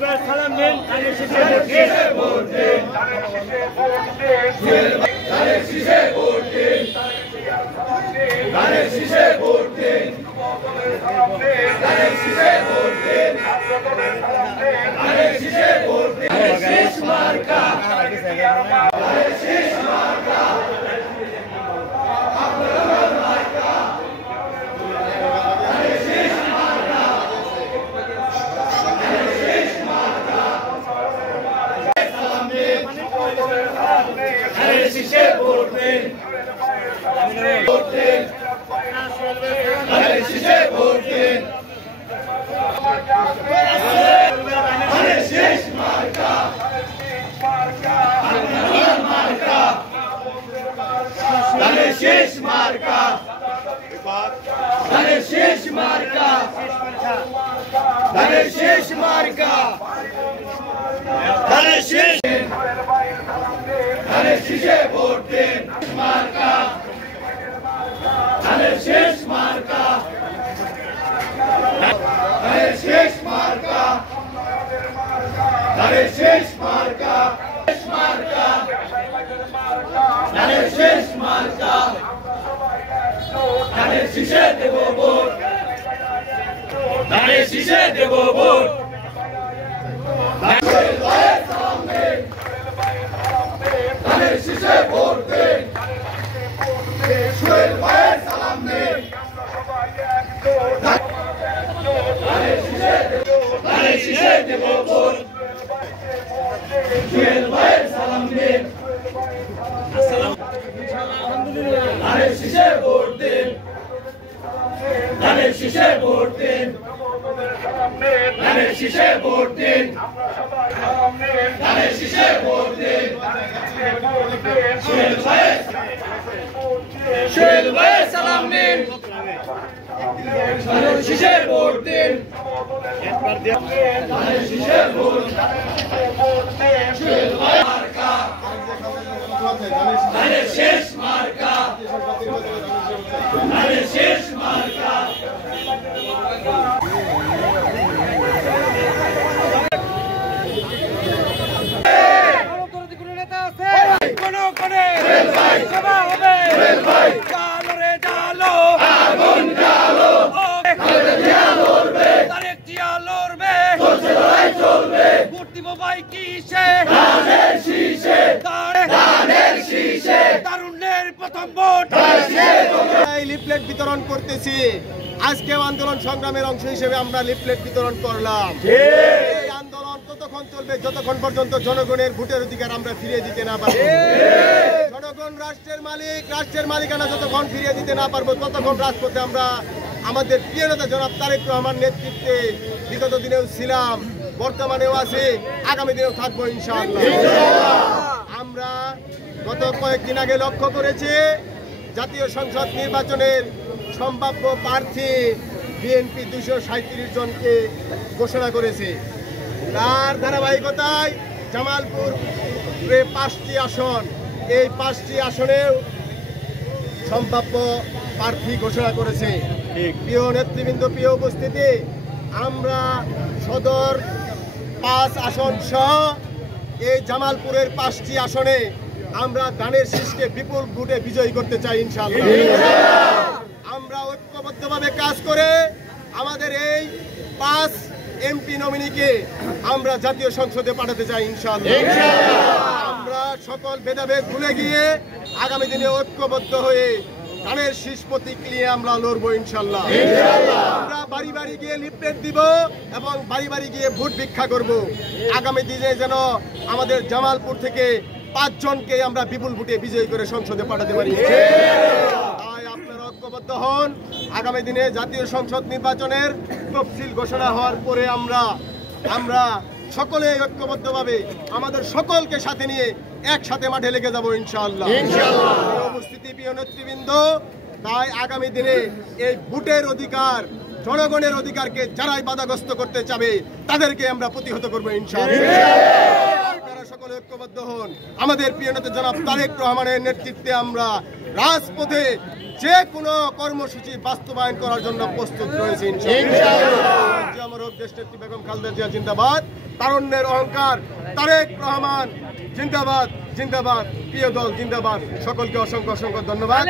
সালাম দিন ধানের শীষে ভোট দিন ধানের শীষে ভোট দিন ধানের শীষে ভোট দিন ধানের শীষে ভোট দিন ধানের শীষে ভোট দিন শীষ মার্কা ধানের শীষ মার্কা শীষে ভোট দিন ভোট দিন ধানের শীষে ভোট দিন ধানের শীষ মার্কা মার্কা ধানের শীষ মার্কা ধানের শীষ মার্কা ধানের শীষ মার্কা ধানের শীষ ধানের শীষে ভোট দিন মার্কা ধানের শীষ মার্কা ধানের শীষ মার্কা ধানের শীষ মার্কা মার্কা ধানের শীষ মার্কা ধানের শীষে দেব ভোট ধানের শীষে দেব ভোট ধানের শীষে ভোট দিন সোহেল ভাইয়ের সালাম দিন ধানের শীষে দেব ভোট সোহেল ভাইয়ের সালাম দিন ধানের শীষে ভোট দিন ধানের শীষে ভোট দিন ধানের শীষে ভোট দিন ধানের শীষে ভোট দিন সোহেল ভাইয়ের সালাম দিন ধানের শীষে ভোট দিন ধানের শীষে ভোট সোহেল ভাই মার্কা ধানের শীষ মার্কা ধানের শীষ মার্কা লিফলেট বিতরণ করতেছি আজকে আন্দোলন সংগ্রামের অংশ হিসেবে আমরা লিফলেট বিতরণ করলাম এই আন্দোলন ততক্ষণ চলবে যতক্ষণ পর্যন্ত জনগণের ভোটের অধিকার আমরা ফিরিয়ে দিতে না পারবো জনগণ রাষ্ট্রের মালিকানা যতক্ষণ ফিরিয়ে দিতে না পারবো ততক্ষণ রাজপথে আমরা আমাদের প্রিয় নেতা জনাব তারেক রহমান নেতৃত্বে বিগত দিনেও ছিলাম বর্তমানেও আছি আগামী দিনেও থাকবো ইনশাআল্লাহ আমরা গত কয়েকদিন আগে লক্ষ্য করেছি জাতীয় সংসদ নির্বাচনের সম্ভাব্য প্রার্থী বিএনপি 237 জনকে ঘোষণা করেছে তার ধারাবাহিকতায় জামালপুর 5টি আসন এই 5টি আসনেও সম্ভাব্য প্রার্থী ঘোষণা করেছে প্রিয় নেতৃবৃন্দ প্রিয় উপস্থিতি আমরা সদর 5 আসন সহ এই জামালপুরের 5টি আসনে আমরা ধানের শীষকে বিপুল ভোটে বিজয়ী করতে চাই ইনশাআল্লাহ আমরা ঐক্যবদ্ধভাবে কাজ করে আমাদের এই 5 এমপি নমিনিকে আমরা জাতীয় সংসদে পাঠাতে চাই ইনশাআল্লাহ আমরা সকল ভেদাভেদ ভুলে গিয়ে আগামী দিনে ঐক্যবদ্ধ হয়ে ধানের শীষ প্রতীক নিয়ে আমরা লড়বো ইনশাআল্লাহ আমরা বাড়ি বাড়ি গিয়ে লিফলেট দিব এবং বাড়ি বাড়ি গিয়ে ভোট ভিক্ষা করব আগামী দিনে যেন আমাদের জামালপুর থেকে 5 জনকে আমরা বিপুল ভোটে বিজয়ী করে সংসদে পাঠাতে পারি তাই আপনারা ঐক্যবদ্ধ হন আগামী দিনে জাতীয় সংসদ নির্বাচনের তফসিল ঘোষণা হওয়ার পরে আমরা সকলে ঐক্যবদ্ধভাবে আমাদের সকলকে সাথে নিয়ে একসাথে মাঠে লেগে যাব ইনশাআল্লাহ উপস্থিতি প্রিয় নেতৃবৃন্দ তাই আগামী দিনে এই ভোটের অধিকার জনগণের অধিকারকে যারাই বাধাগ্রস্ত করতে চাবে তাদেরকে আমরা প্রতিহত করব ইনশাআল্লাহ আপনারা সকলে ঐক্যবদ্ধ হন আমাদের প্রিয় নেতা জনাব তারেক রহমানের নেতৃত্বে আমরা রাজপথে যে কোনো কর্মসূচি বাস্তবায়ন করার জন্য প্রস্তুত রয়েছে ইনশাআল্লাহ আমার দেশ নেত্রী বেগম খালেদা জিয়া জিন্দাবাদ তারুণ্যের অহংকার তারেক রহমান জিন্দাবাদ জিন্দাবাদ, প্রিয় দল জিন্দাবাদ। সকলকে অসংখ্য অসংখ্য ধন্যবাদ।